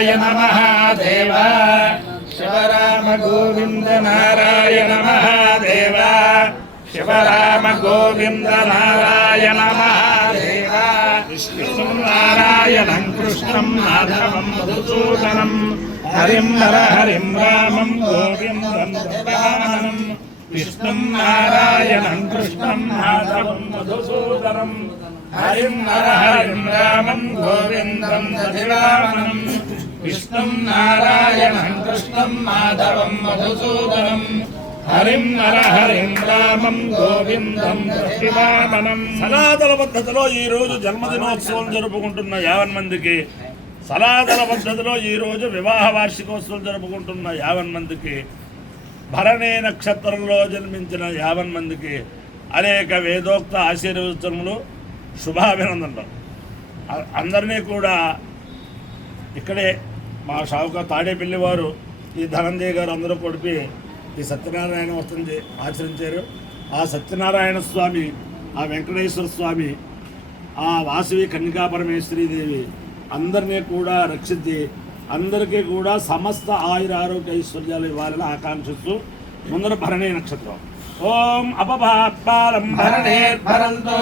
नारायण महादेव शिवराम गोविंद नारायण महादेव शिवराम गोविंद नारायण महादेव विष्णु नारायणं कृष्णं माधवं मधुसूदनं हरिं हरिं रामं गोविन्दं दशवामनं विष्णु नारायणं कृष्णं माधवं मधुसूदनं हरिं हरिं रामं गोविन्दं दशवामनं विष्णु नारायणं कृष्णं माधवं मधुसूदनं हरिं हरिं रामं गोविंदं దశవామనం సనాతన పద్ధతిలో ఈ రోజు జన్మదినోత్సవం జరుపుకుంటున్న 50 మందికి, సనాతన పద్ధతిలో ఈ రోజు వివాహ వార్షికోత్సవం జరుపుకుంటున్న 50 మందికి, భరణి నక్షత్రంలో జన్మించిన 50 మందికి అనేక వేదోక్త ఆశీర్వచనములు, శుభాభినందనలు. అందరినీ కూడా ఇక్కడే మా షావుక తాడేపల్లి వారు, ఈ ధనంజయ్ గారు అందరూ కొడిపి ఈ సత్యనారాయణ వ్రతం ఆచరించారు. ఆ సత్యనారాయణ స్వామి, ఆ వెంకటేశ్వర స్వామి, ఆ వాసవి కన్యకా పరమేశ్వరీదేవి అందరినీ కూడా రక్షించి అందరికీ కూడా సమస్త ఆయుర ఆరోగ్య ఐశ్వర్యాలు ఇవ్వాలని ఆకాంక్షిస్తూ ముందర భరణి నక్షత్రం. ఓం అపపాలం భరణేర్భరంతో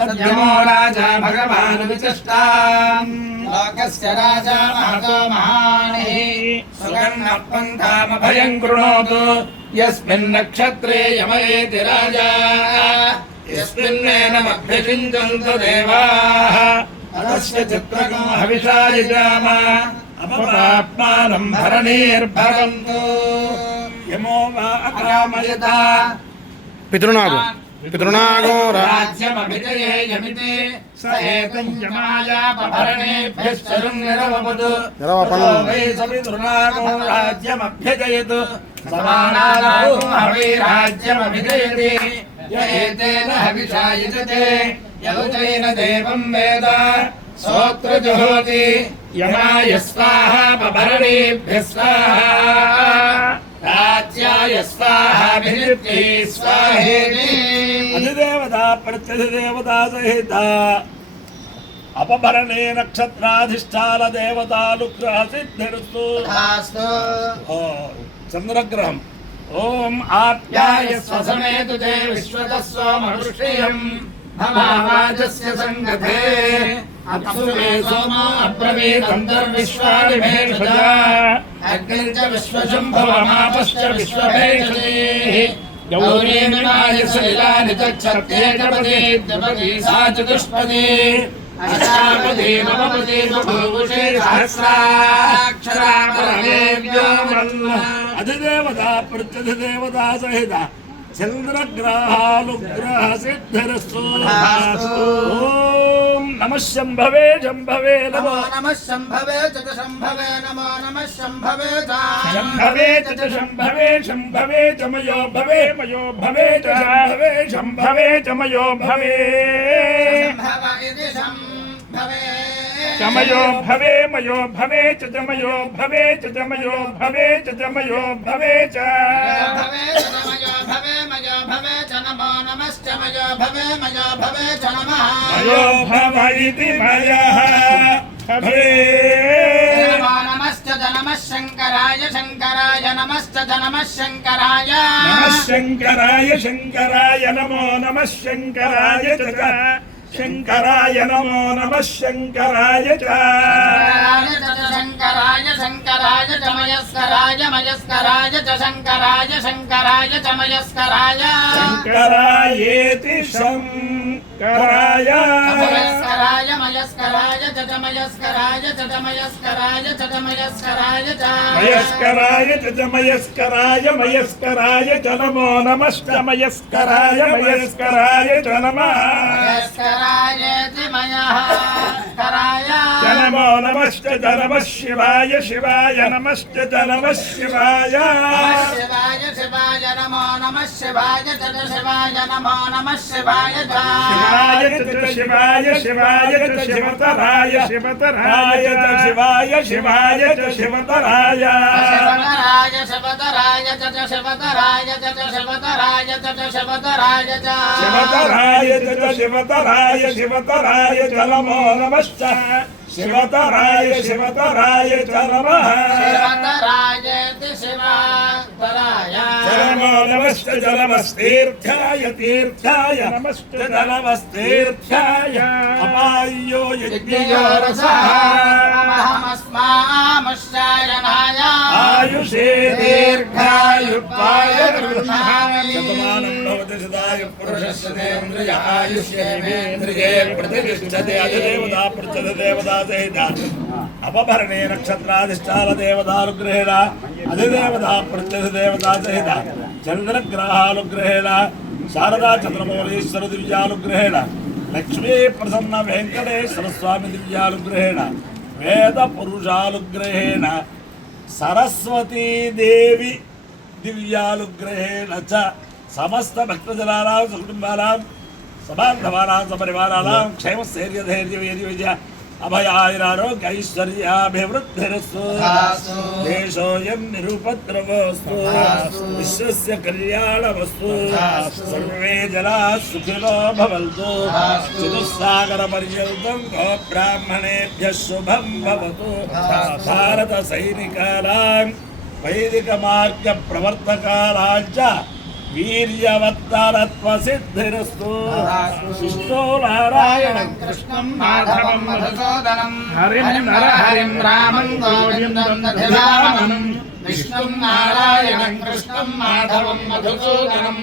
సద్యమో రాజా భగవాన్ విశిష్టాం లోకస్య రాజా మహతో మహానః సుగంధః పంథామభయం కృణోతు యస్మిన్ నక్షత్రే యమయేతి రాజా యస్మిన్నేనమభ్యచించन्तు దేవాః తస్య చిత్రకం హవిషా యజామ అపపాప్మానం భరణేర్భరంతో యమో వా అకామయత పితృనాగో రాజ్యమభిజయే యమితే స ఏతం యమాయాపభరణేభ్యశ్చరుం నిరవపదు వై సపితృనాగో రాజ్యమభ్యజయతు సమానానాగో హవై రాజ్యమభిజయతి య ఏతేన హవిషా యజతే యౌచైన దేవం వేద సోత్ర జుహోతి యమాయ స్వాహా పభరణేభ్యః స్వాహా రాజ్యాయ స్వాహాభిజిత్యై స్వాహేతి అధిదేవతా ప్రత్యధిదేవతా సహిత అపభరణే నక్షత్రాధిష్టాన దేవతానుగ్రహ సిద్ధిరస్తు. చంద్రగ్రహం. ఓం ఆప్యాయ స్వసమేతు తే విశ్వతః సోమహృష్యం భవావాజస్య సంగతే అప్సురే సోమో అబ్రవీతంతర్విశ్వాని భేషజ అగ్నించ విశ్వశంభవమాపశ్చ విశ్వభేషజే గౌరీమిమాయ శైలాని తచ్చత్యేజపదే ద్విపదీ సా చతుష్పదీ అష్టాపదీ నవపదీ బభూవుషే సహస్రాక్షరా పరమేవ్యోమన్ అధిదేవతా ప్రత్యధిదేవతా సహిత చంద్రగ్రహానుగ్రహ సిద్ధిరస్తు. ఓం నమః శంభవే శంభవే నమో నమః శంభవే చ శంభవే నమో నమః శంభవే చ శంభవే చ శంభవే శంభవే చ మయో భవే మయో భవే చ శంభవే శంభవే చ మయో భవే శంభవ ఇతి శంభవే చమయో భవే మయో భవే చ చమయో భవే చ చమయో భవే చ చమయో భవే చ భవే చ మయో భవే మయో భవే చ నమో నమశ్చ మయో భవే మయో భవే చ నమః మయో భవ ఇతి మయః భవే నమో నమశ్చ నమః శంకరాయ శంకరాయ నమశ్చ నమః శంకరాయ నమః శంకరాయ శంకరాయ నమో నమః శంకరాయ చ శంకరాయ నమో నమః శంకరాయ చ శంకరాయ శంకరాయ చ మయస్కరాయ మయస్కరాయ చ శంకరాయ శంకరాయ చ మయస్కరాయ శంకరాయేతి శంకరాయ మయస్కరాయ మయస్కరాయ చ మయస్కరాయ చ మయస్కరాయ చ మయస్కరాయ చ మయస్కరాయ చ మయస్కరాయ మయస్కరాయ చ నమో నమశ్చ మయస్కరాయ మయస్కరాయ చ నమః మయస్కరాయేతి మయః కరాయ నమో నమశ్చ నమః శివాయ శివాయ నమశ్చ నమః శివాయ శివాయ శివాయ నమో నమః శివాయ చ శివాయ నమో నమః శివాయ చ శివాయ చ శివాయ శివాయ చ శివతరాయ శివతరాయ చ శివాయ శివాయ చ శివతరాయ శివతరాయ శివతరాయ చ శివతరాయ చ శివతరాయ చ శివతరాయ చ శివతరాయ చ శివతరాయ శివతరాయ చ నమో నమః नमश्च शिवतराय शिवतराय च नमः शिवतरायेति शिवतराय नमो नमश्च जलमस्तीर्थ्याय तीर्थ्याय नमश्च जलमस्तीर्थ्याय अपायो यज्ञयो रसः अहमस्मामुष्यायनाय आयुषे दीर्घायुपाय गृह्णामि शतमानं भवति सदायुः पुरुषस्य तेन्द्रिय आयुष्येन्द्रिये प्रतिष्ठते अधिदेवता पृच्छते देवता सहिता अपभरणे नक्षत्राधिष्ठान देवतानुग्रहेण अधिदेवता पृच्छते देवता सहिता चन्द्रग्रहानुग्रहेण शारदा चन्द्रमौलीश्वर दिव्यानुग्रहेण लक्ष्मी प्रसन्न वेंकटेश्वर स्वामी दिव्यानुग्रहेण वेद पुरुषानुग्रहेण सरस्वती देवी दिव्यानुग्रहेण च समस्त भक्तजनानां सुकुटुम्बानां सबान्धवानां सपरिवाराणां क्षेमस्थैर्यधैर्यवीर्यविजय अभयायुरारोग्य ऐश्वर्याभिवृद्धिरस्तु देशोऽयं निरुपद्रवस्तु विश्वस्य कल्याणमस्तु सर्वे जनाः सुखिनो भवन्तु चतुस्सागरपर्यन्तं गोब्राह्मणेभ्यः शुभं भवतु भारतसैनिकानां वैदिकमार्गप्रवर्तकानां च वीर्यवत्तरत्वसिद्धिरस्तु विष्णो नारायणं कृष्णं माधवं मधुसूदनं हरिं नरहरिं रामं गोविन्दं दधिवामनं विष्णुं नारायणं कृष्णं माधवं मधुसूदनं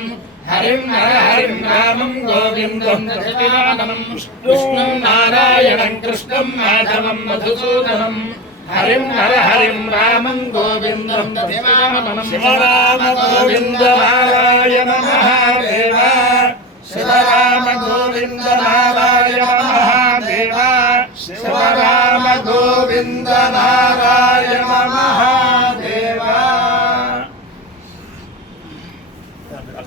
हरिं नरहरिं रामं गोविन्दं दधिवामनं विष्णुं नारायणं कृष्णं माधवं मधुसूदनं हरिं नरहरिं रामं गोविन्दं दधिवामनं शिवराम गोविन्द नारायण महादेव शिवराम गोविन्द नारायण महादेव शिवराम गोविन्द नारायण